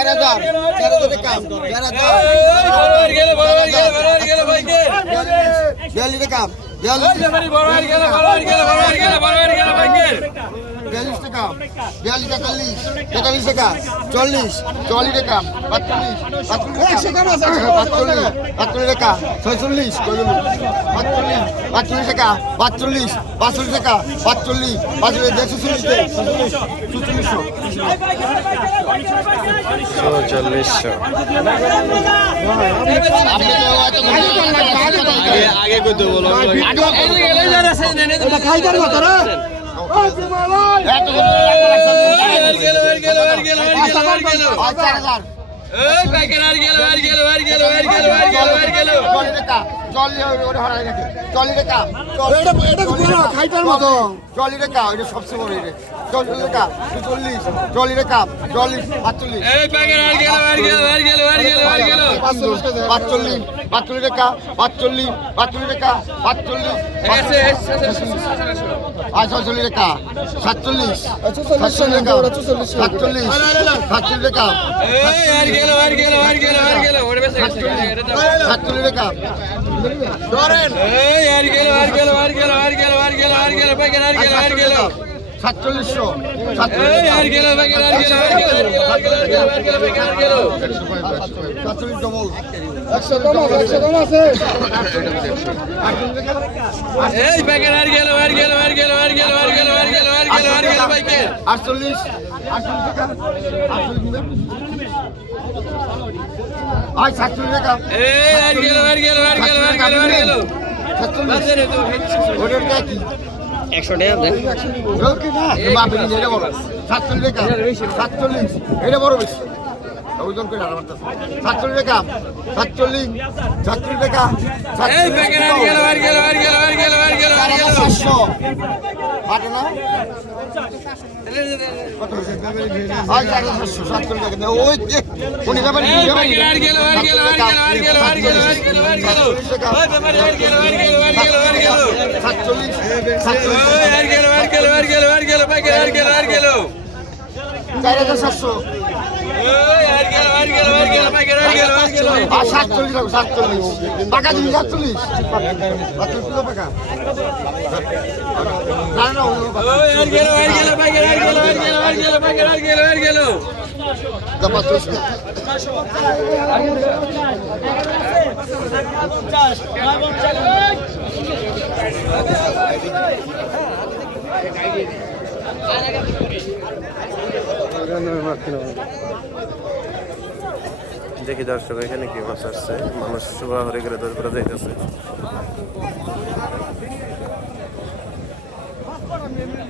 4000 কাম 4000 42 টাকা 42 টাকা 42 টাকা 43 টাকা 40 40 টাকা 45 টাকা 46 45 টাকা 45 টাকা 45 আগে কত বলো খাইতার মতো রে খাইতার মতো 40 টাকা এটা সবচেয়ে বড় এটা 40 টাকা 40 টাকা 40 45 45 টাকা 45 টাকা 45 46 টাকা 47 টাকা 47 টাকা ধরেন 100 টাকা দেন এটা বড় বেশি ওজন করে আর মারতেছে 47 টাকা 47 টাকা 700 পাটে না আজ 700 টাকা ওই যে উনি যাবেন দেখি দর্শক এখানে কি মাছ আসছে মানুষ সুবাহ হরে গেলে দৌড় করে যাইতেছে